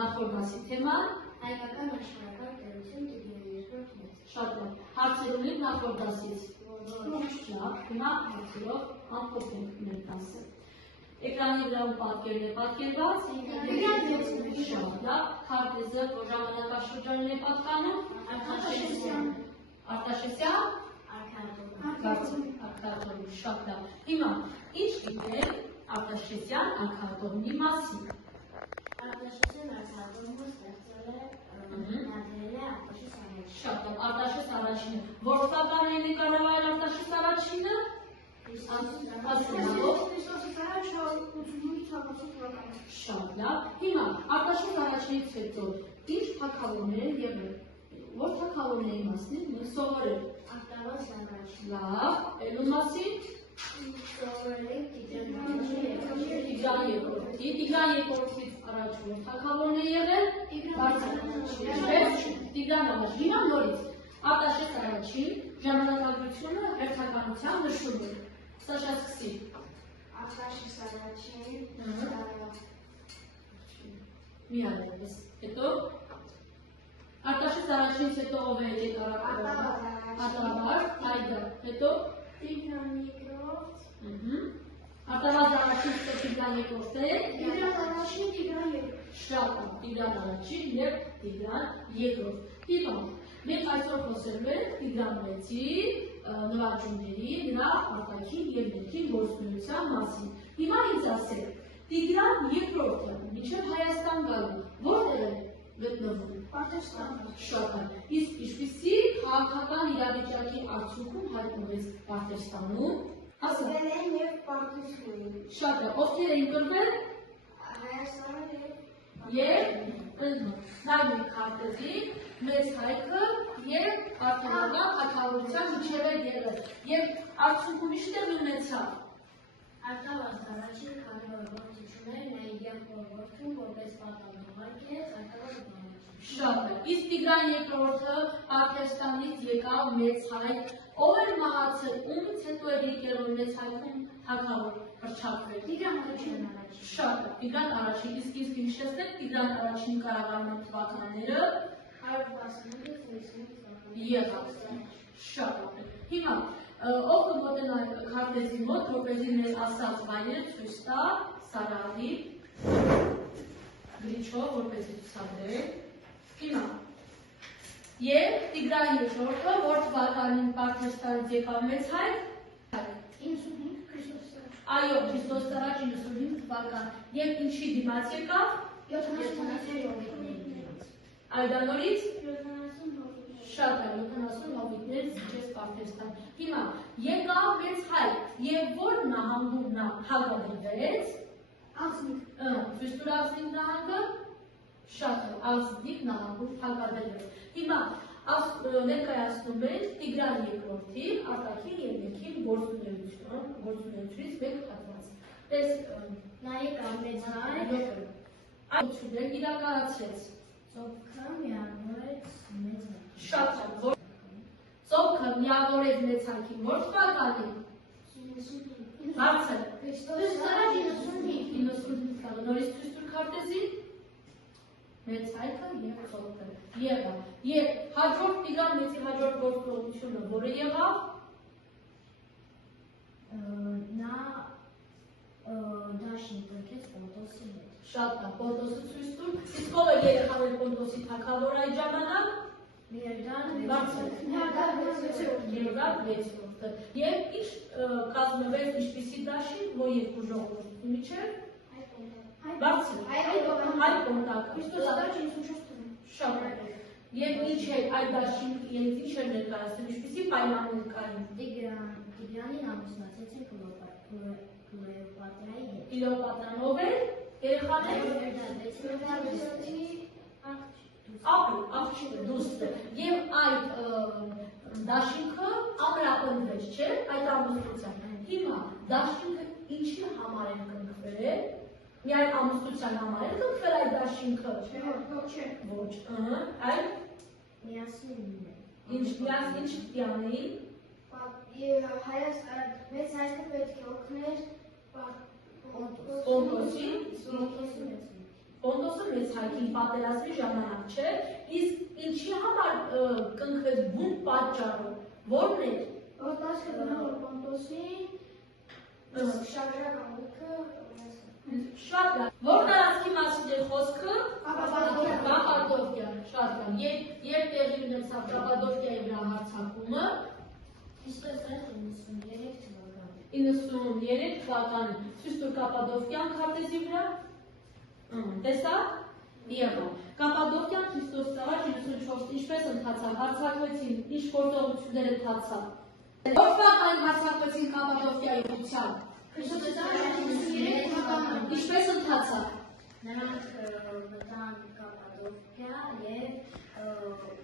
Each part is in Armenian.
նախորդ մասի թեման հայկական աշխարհական տերություն Տիգրան երկրորդ մեծ։ Շատ լավ։ Հարցեր ունիք նախորդ դասից։ Լավ, հիմա հարցերով ամփոփենք մեր դասը։ Էկրանի վրա պատկերն է պատկերված։ Շատ լավ, քարտեզը որ ժամանակաշրջանին է պատկանում։ Արտաշեսյան արքայատոմի, շատ լավ։ Հիմա ինչ գիտենք Արտաշեսյան արքայատոմի մասին։ Արտաշեսյան արքայատոմը ստեղծել է Արտաշես առաջինը։ Շատ լավ, Արտաշես առաջինը։ Որ թվականին է նկարահանվել Արտաշես առաջինը։ Շատ լավ։ Հիմա Արտաշես առաջինից հետո ինչ թագավորներ են եղել։ Որ թագավորների մասին մենք սովորել։ Արտավազ առաջին։ Լավ, ելու մասին Սովորել ենք Տիգրան երկրորդի։ Տիգրան երկրորդից առաջ որ թագավորն է եղել։ Տիգրան առաջին։ Հիմա նորից Արտաշես առաջին ժամանակագրությունը հերթականության նշում է։ Սա շատ սկսի։ Արտաշես առաջին միանալիս։ Հետո Արտաշես առաջինից հետո ով է եկել Արտավազ, Հայդար, հետո Տիգրան երկրորդ Արտավազ առաջին հետո Տիգրան երկրորդ է Տիգրան առաջին Տիգրան երկրորդ Շատ լավ, Տիգրան առաջին և Տիգրան երկրորդ։ Հիմա մենք այսօր խոսելու ենք Տիգրան մեծի նվաճումների, նրա արտաքին և ներքին գործունեության մասին։ Հիմա ինձ ասեք, Տիգրան երկրորդը մինչև Հայաստան գալու որտեղ է գտնվում։ Պարտեստանում։ Շատ լավ։ Իսկ ինչպիսի քաղաքական իրավիճակի արդյունքում հայտնվեց Պարտեստանում։ Ասվել են և պարտություն։ Շատ լավ, ովքեր էին կռվել։ Հայաստանը Եվ նայում քարտեզի մեծ հայքը և արտոնական թագավորության միջև է եղել։ Եվ արդյունքում ինչ ունեցավ։ Արտավազ առաջին քարոզություններն էին եղբորորդում, որպես պատանողակ է Արտավազ առաջին։ Շատ է։ Իսկ Տիգրան երկրորդը Պարտեստանից եկավ մեծ հայ, ով էր մահացել, ումից հետո էր եկել որ մեծ հայքում թագավոր հռչակվեց։ Տիգրան առաջին առաջին։ Շատ է։ Տիգրան առաջին, իսկ հիշեցնեք Տիգրան առաջին կառավարման թվականները 115-55 եղավ։ Շատ է։ Հիմա ով կմոտենա քարտեզի մոտ, որպեսզի մեզ ասած վայրերը ցույց տա Սարահի գրիչով, որպեսզի ցուցադրենք։ Հիմա եւ Տիգրան երկրորդը, որ թվականին Պարտեստանից եկավ մեծ հայ 95 Քրիստոս Այո, Քրիստոս առաջ 95 թվական եւ ինչի դիմաց եկավ 70 Այդանորից 70 շատ է 70 հովիտներ զիջեց Պարտեստան։ Հիմա եկավ մեծ հայ եւ որ նահանգում նա հագավիրվեց Ֆրիստուրազնիկ նահանգը շատ է ազնիվ նահանգում հագավիրվեց։ Հիմա ներկայացնում են Տիգրան երկրորդի արտաքին եւ ներքին գործունեությունից մեկ հատված։ Տես նա եկավ մեծ հայ այդուր իրականացրեց ծոփքը միավորեց մեծ հայ։ Շատ է, որ ծոփքը միավորեց մեծ հայքին որ թվականին բարձր Քրիստոս առաջ 95 թվականին նորից ցույց տուր քարտեզի մեծ հայքը եւ ծոփքը եղավ եւ հաջորդ Տիգրան մեծի հաջորդ գործունեությունը որը եղավ նա դաշին տնկեց Պոնտոսի հետ։ Շատ լավ, Պոնտոսը ցույց տուր, իսկ ով է երեխան էր Պոնտոսի թագավոր այդ ժամանակ։ Միրդան Երդան Եվ ինչ կազմվեց ինչպիսի դաշին, որ երկու ժողովուրդի միջև բարձր հայ կոնտակտ Քրիստոս առաջ 94 թվականին։ Շատ է։ Եվ ինչ է այդ դաշին ինչ էր ներկայացնում, ինչպիսի պայմաններ կային։ Տիգրանին ամուսնացեցին Կլեոպատրայի հետ։ Կլեոպատրան ով էր, երեխաներ աղջիկը դուստը եւ այդ դաշինքը ամրապնդվեց, չէ՞, այդ ամուսնության։ Հիմա դաշինքը ինչի համար է կնքվել։ Միայն ամուսնության համար է կնքվել այդ դաշինքը։ Ոչ, այլ միասին ինչ տյանի մեծ հայքը պետք է օգներ Պոնտոսի Պոնտոսը մեծ հայքին պատերազմի ժամանակ չէ, իսկ ինչի համար կնքվեց բունտ պատճառը, որն էր։ Որ 10 գնալ Պոնտոսի շարժական գույքը Շատ լավ։ Որ տարածքի մասին էր խոսքը։ Կապադովկիա, շատ լավ։ Երբ տեղի ունեցավ Կապադովկիայի վրա հարձակումը։ Իսկապես 93 թվականին։ 93 թվականին։ Ցույց տուր Կապադովկյան քարտեզի վրա։ Տեսա՞ք։ Եղավ։ Կապադովկյան ցույց տուր 94-ին ինչպես ընթացավ, հարձակվեցին, ինչ գործողություններ ընթացավ։ Ո՞ր թվականին հարձակվեցին Կապադովկիայի ուղղությամբ։ Ինչպես ընթացավ։ Նրանք մտան Կապադովկիա և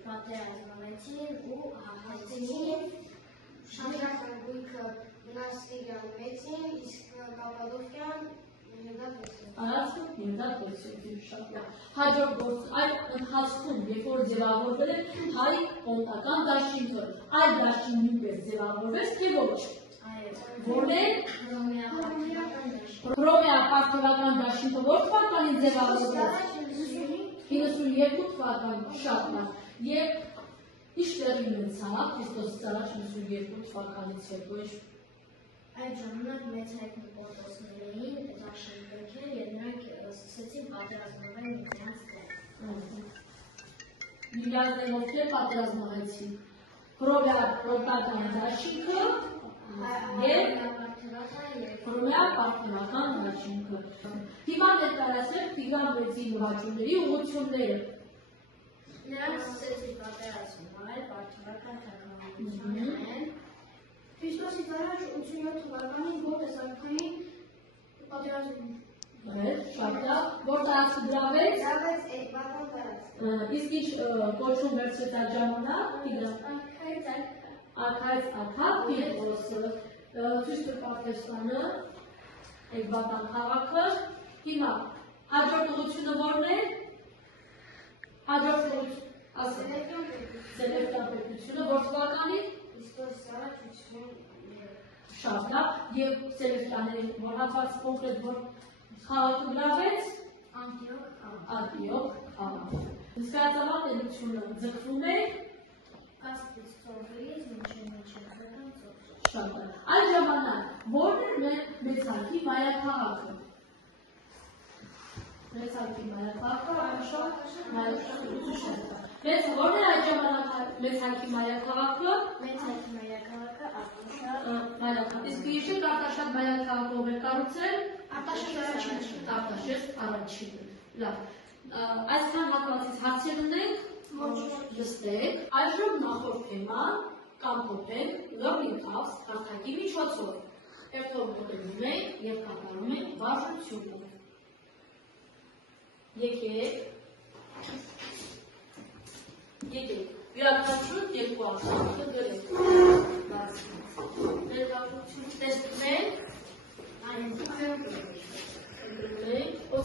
պատերազմեցին ու հաղթեցին շարժական գույքը վնասվեցին, իսկ Կապադովկիան Արածքը շատ լավ։ Հաջորդ գործ այդ ընթացքում, երբ որ ձևավորվել է հայ պոնտական դաշինքը, այդ դաշինքը նույնպես ձևավորվեց, թե ոչ։ Որն է Հռոմեա պարթևական դաշինքը որ թվականին ձևավորվեց։ 92 թվականին, շատ լավ։ Եվ ինչ տեղի ունեցավ Քրիստոսից առաջ 92 թվականից հետո։ Այդ ժամանակ մեծ հայտնի պոնտոսներին դաշինքեր և նրանք սկսեցին պատերազմել միմյանց դեմ։ Միմյանց դեմ ովքեր պատերազմեցին։ Հռոմեա պարթևական դաշինքը և Հռոմեա պարթևական դաշինքը։ Հիմա ներկայացրեք Տիգրան Մեծի նվաճումների ուղղությունները։ Նրանք սկսեցին պատերազմել պարթևական թագավորության Քրիստոսից առաջ 87 թվականին ողեսարքային պատերազմում։ Շատ լավ, որ տարածքը գրավեց։ Գրավեց Էկվատոր տարածքը։ Իսկ ինչ կոչում վերցրեց այդ ժամանակ։ Արքայից արքա Պիետրոսը։ Ցույց տուր Պարտեստանը, Էկվատան քաղաքը։ Հիմա հաջորդ ուղղությունը որն է։ Հաջորդ ուղղությունը, ասեք։ Սելևկյան պետությունը որ թվականին։ Շատ լավ, և Սելևկյանների որ հատված կոնկրետ որ քաղաքը գրավեց Անտիոք քաղաքը։ Հսկայածավալ տերությունը ձգվում է Կասպից ծովից մինչև ծով։ Շատ լավ։ Այդ ժամանակ որն էր մեր մեծարգի մայրաքաղաքը։ Մեծարգի մայրաքաղաքը Մեծ որն էր այդ ժամանակ մեծարգի մայրաքաղաքը։ Մեծարգի մայրաքաղաքը Արտաշատ։ Իսկ հիշեք Արտաշատ մայրաքաղաքը ով էր կառուցել։ Արտաշատ առաջինը։ Լավ։ Այսքան հատվածից հարցեր ունենք։ Լսեք, այժմ նախորդ թեման կամ փոփեք լորնիկავს հարթակի միջոցով։ Երթով մոտենում ենք և կատարում ենք վարժությունը։ Եկեք, յուրաքանչյուր երկու արտանքը գրեք։ Ներկայացություն տեսնում ենք,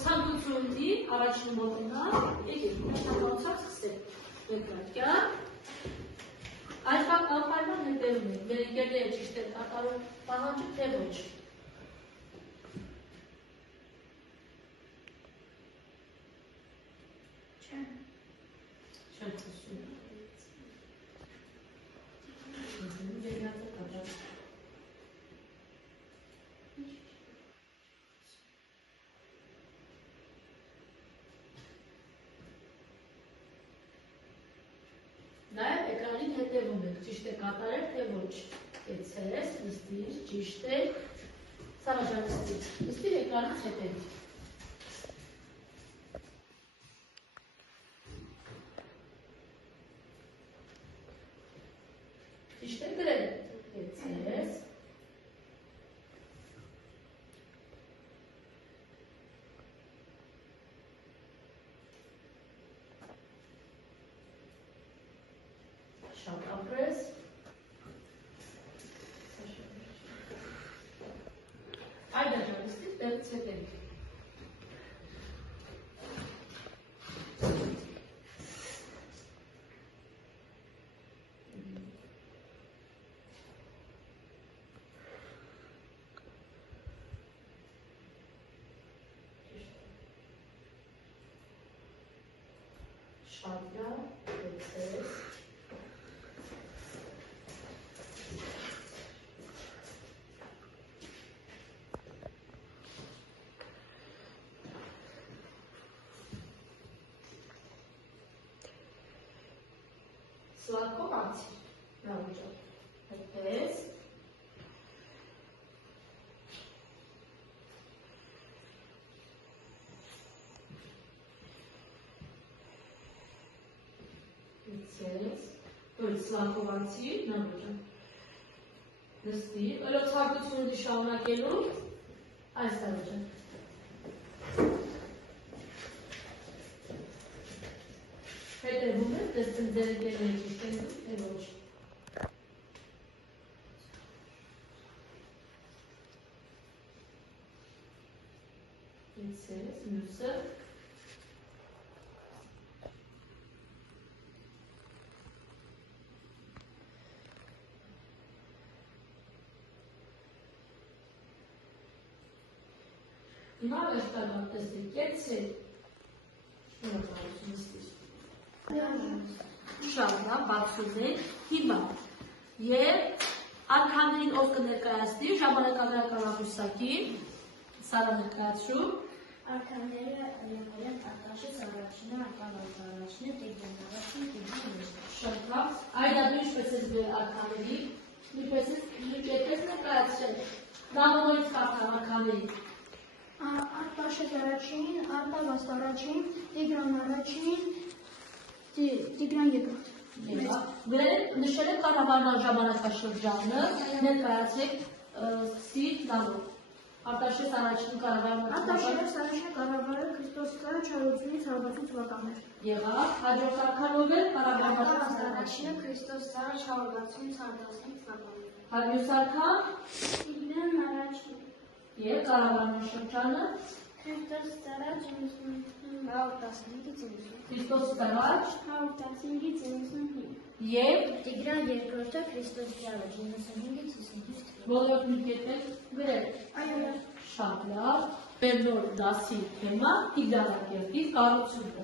ցանկություն ունի առաջին մոտենալ, եկեք, ներկայացուցակ սկսեք։ Ներկայացյալ Այս անպայման հետևում ենք, մեր ընկերները ճիշտ են կատարում պահանջը, թե ոչ։ Չեմ խոսում։ Նաև էկրանին հետևում եք, ճիշտ է կատարել, թե ոչ։ Կեցես, նստիր, ճիշտ է։ Սավաժան նստիր, նստիր էկրանից հետևի։ Ճիշտ է գրել, կեցես։ Շատ ապրես։ Այդ աջանստից տեղից հետևի։ Շատ լավ, եկեք։ Սլակով անցիր, նավիճով, հետպես, իցես, որ սլակով անցիր, նավիճով, նստիր, ըլո ցանկություն ուտի շարունակելու, այս նավիճով, հետևում է, տեստեմ ձեր եկերների ճիշտ են դու, է ոչ։ Իցես, մյուսը։ Հիմա վերջտանալ տեսեք, կեցեք, շնորհակալություն ստիր։ Շատ լավ, բացումենք, հիմա և արքաներին ով կներկայացնի, ժամանակագրական աղյուսակի, Սարա ներկայացրու։ Արքաները եղել Արտաշես առաջինը, Արտավազ առաջինը, Տիգրան առաջինը, Տիգրան երկրորդը։ Շատ լավ, այդա դու ինչպես ես գրել արքաների, ինչպես ես ներկայացրել, դամոնորից կարդալ արքաների։ Արտաշես առաջին, Արտավազ առաջին, Տիգրան առաջին, Տիգրան երկրորդը։ Գրել նշել եք կառավարման ժամանակաշրջանը, ներկայացրեք սկսի դամոն։ Արտաշես առաջին կառավարման Արտաշես առաջինը կառավարել Քրիստոս ծառը 480-ից 460 թվականներ։ Եղավ, հաջորդ արքան ով էր կառավարման Արտավազ առաջինը Քրիստոս ծառը 460-ից 415 թվականներ։ Մյուս արքան Տիգրան առաջին և կառավարման շրջանը Քրիստոս ծառը 115-ից 90։ Քրիստոս ծառաջ 115-ից 95։ և Տիգրան երկրորդը Քրիստոս ծառը 95-ից 55 թվականներ։ բոլոր մի կետեր գրել։ Այո։ Շատ լավ։ Մեր նոր դասի թեմա Տիգրանակերտի կառուցումը։